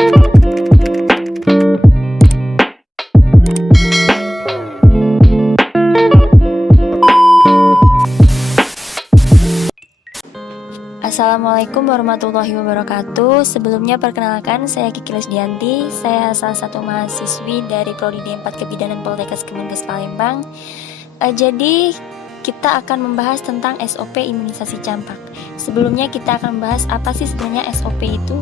Assalamualaikum warahmatullahi wabarakatuh. Sebelumnya perkenalkan, saya Kiki Lesdianti. Saya salah satu mahasiswi dari Prodi D4 Kebidanan Poltekkes Kemenkes Palembang. Jadi kita akan membahas tentang SOP imunisasi campak. Sebelumnya kita akan membahas apa sih sebenarnya SOP itu.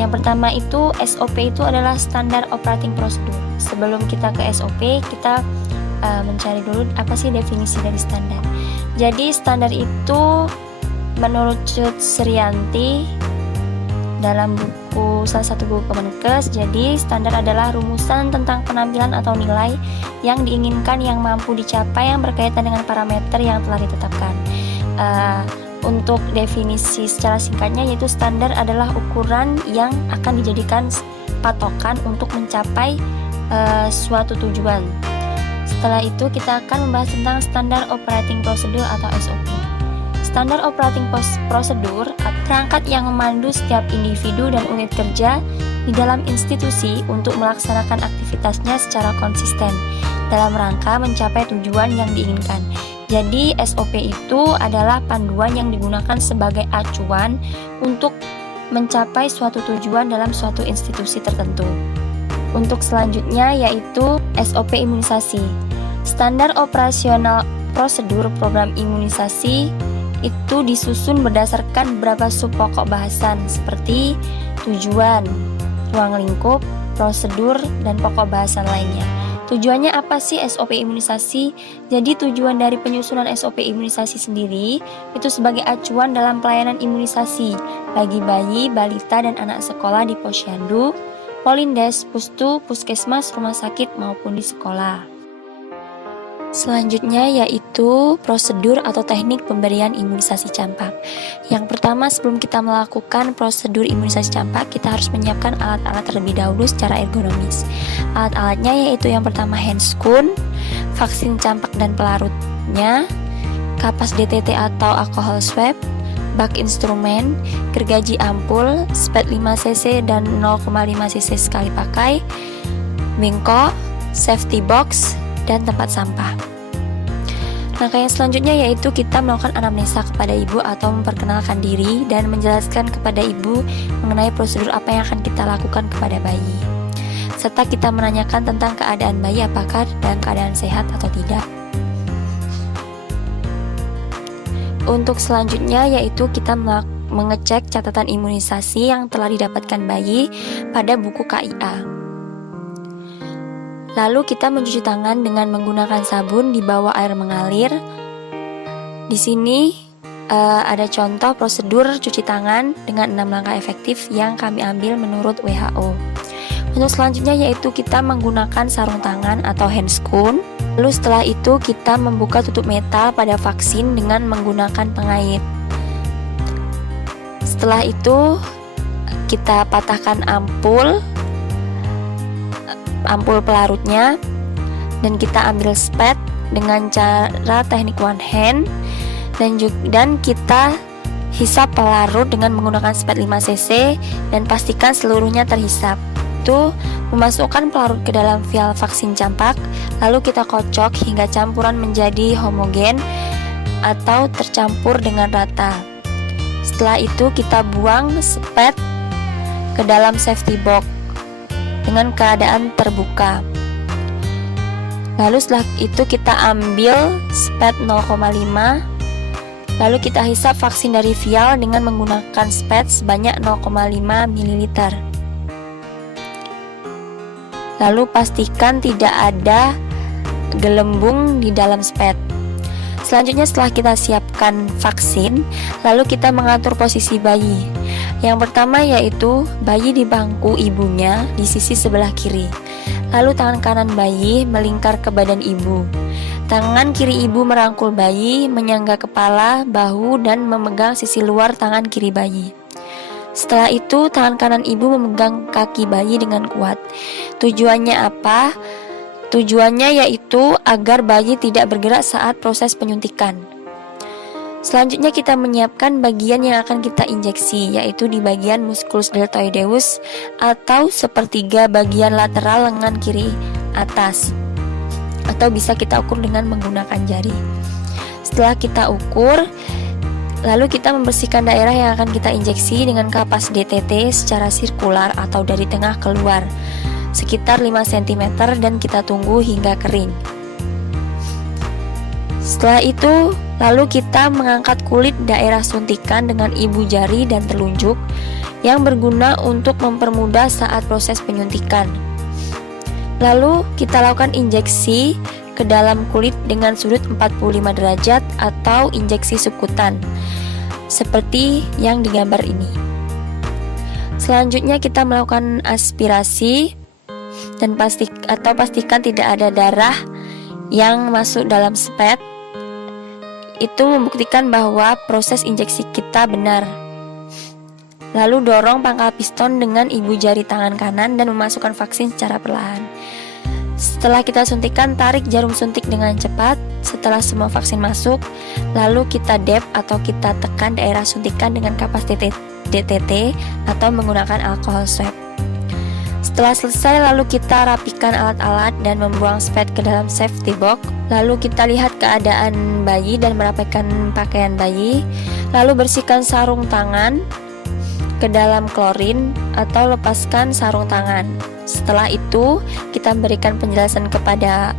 Yang pertama itu SOP itu adalah standar operating procedure. Sebelum kita ke SOP, kita mencari dulu apa sih definisi dari standar. Jadi standar itu menurut Cut Srianti dalam salah satu buku Kemenkes, jadi standar adalah rumusan tentang penampilan atau nilai yang diinginkan yang mampu dicapai yang berkaitan dengan parameter yang telah ditetapkan. Untuk definisi secara singkatnya, yaitu standar adalah ukuran yang akan dijadikan patokan untuk mencapai suatu tujuan. Setelah itu kita akan membahas tentang standar operating procedure atau SOP. Standar operating procedure perangkat yang memandu setiap individu dan unit kerja di dalam institusi untuk melaksanakan aktivitasnya secara konsisten dalam rangka mencapai tujuan yang diinginkan. Jadi SOP itu adalah panduan yang digunakan sebagai acuan untuk mencapai suatu tujuan dalam suatu institusi tertentu. Untuk selanjutnya yaitu SOP imunisasi. Standar operasional prosedur program imunisasi itu disusun berdasarkan beberapa sub pokok bahasan seperti tujuan, ruang lingkup, prosedur, dan pokok bahasan lainnya. Tujuannya apa sih SOP imunisasi? Jadi tujuan dari penyusunan SOP imunisasi sendiri itu sebagai acuan dalam pelayanan imunisasi bagi bayi, balita, dan anak sekolah di posyandu, polindes, pustu, puskesmas, rumah sakit, maupun di sekolah. Selanjutnya yaitu prosedur atau teknik pemberian imunisasi campak. Yang pertama, sebelum kita melakukan prosedur imunisasi campak, kita harus menyiapkan alat-alat terlebih dahulu secara ergonomis. Alat-alatnya yaitu yang pertama handscoon, vaksin campak dan pelarutnya, kapas DTT atau alkohol swab, bak instrumen, gergaji ampul, spet 5 cc dan 0,5 cc sekali pakai, bengkok, safety box, dan tempat sampah. Langkah yang selanjutnya yaitu kita melakukan anamnesa kepada ibu atau memperkenalkan diri dan menjelaskan kepada ibu mengenai prosedur apa yang akan kita lakukan kepada bayi. Serta kita menanyakan tentang keadaan bayi apakah dalam keadaan sehat atau tidak. Untuk selanjutnya yaitu kita mengecek catatan imunisasi yang telah didapatkan bayi pada buku KIA. Lalu kita mencuci tangan dengan menggunakan sabun di bawah air mengalir. Di sini ada contoh prosedur cuci tangan dengan 6 langkah efektif yang kami ambil menurut WHO. Untuk selanjutnya yaitu kita menggunakan sarung tangan atau handscoon. Lalu setelah itu kita membuka tutup metal pada vaksin dengan menggunakan pengait. Setelah itu kita patahkan ampul pelarutnya dan kita ambil spet dengan cara teknik one hand dan kita hisap pelarut dengan menggunakan spet 5 cc dan pastikan seluruhnya terhisap. Itu memasukkan pelarut ke dalam vial vaksin campak, lalu kita kocok hingga campuran menjadi homogen atau tercampur dengan rata. Setelah itu kita buang spet ke dalam safety box dengan keadaan terbuka. Lalu setelah itu kita ambil spet 0,5, lalu kita hisap vaksin dari vial dengan menggunakan spet sebanyak 0,5 ml. Lalu pastikan tidak ada gelembung di dalam spet. Selanjutnya setelah kita siapkan vaksin, lalu kita mengatur posisi bayi. Yang pertama yaitu bayi di bangku ibunya di sisi sebelah kiri. Lalu tangan kanan bayi melingkar ke badan ibu. Tangan kiri ibu merangkul bayi, menyangga kepala, bahu, dan memegang sisi luar tangan kiri bayi. Setelah itu tangan kanan ibu memegang kaki bayi dengan kuat. Tujuannya apa? Tujuannya yaitu agar bayi tidak bergerak saat proses penyuntikan. Selanjutnya kita menyiapkan bagian yang akan kita injeksi, yaitu di bagian musculus deltoideus atau sepertiga bagian lateral lengan kiri atas, atau bisa kita ukur dengan menggunakan jari. Setelah kita ukur, lalu kita membersihkan daerah yang akan kita injeksi dengan kapas DTT secara sirkular atau dari tengah keluar sekitar 5 cm dan kita tunggu hingga kering. Setelah itu, lalu kita mengangkat kulit daerah suntikan dengan ibu jari dan telunjuk yang berguna untuk mempermudah saat proses penyuntikan. Lalu kita lakukan injeksi ke dalam kulit dengan sudut 45 derajat atau injeksi subkutan, seperti yang digambar ini. Selanjutnya kita melakukan aspirasi dan pastikan tidak ada darah yang masuk dalam spet. Itu membuktikan bahwa proses injeksi kita benar. Lalu dorong pangkal piston dengan ibu jari tangan kanan dan memasukkan vaksin secara perlahan. Setelah kita suntikan, tarik jarum suntik dengan cepat. Setelah semua vaksin masuk, lalu kita dab atau kita tekan daerah suntikan dengan kapas DTT atau menggunakan alkohol swab. Setelah selesai, lalu kita rapikan alat-alat dan membuang spet ke dalam safety box. Lalu kita lihat keadaan bayi dan merapikan pakaian bayi. Lalu bersihkan sarung tangan ke dalam klorin atau lepaskan sarung tangan. Setelah itu, kita berikan penjelasan kepada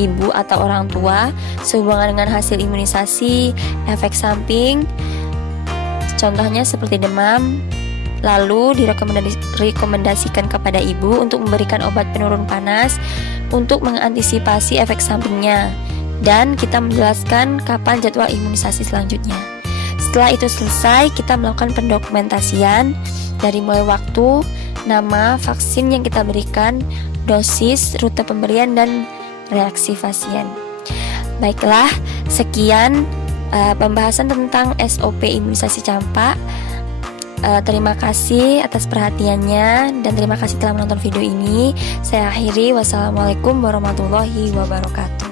ibu atau orang tua sehubungan dengan hasil imunisasi, efek samping, contohnya seperti demam. Lalu direkomendasikan kepada ibu untuk memberikan obat penurun panas untuk mengantisipasi efek sampingnya, dan kita menjelaskan kapan jadwal imunisasi selanjutnya. Setelah itu selesai, kita melakukan pendokumentasian dari mulai waktu, nama, vaksin yang kita berikan, dosis, rute pemberian, dan reaksi pasien. Baiklah, sekian pembahasan tentang SOP imunisasi campak. Terima kasih atas perhatiannya dan terima kasih telah menonton video ini. Saya akhiri, wassalamualaikum warahmatullahi wabarakatuh.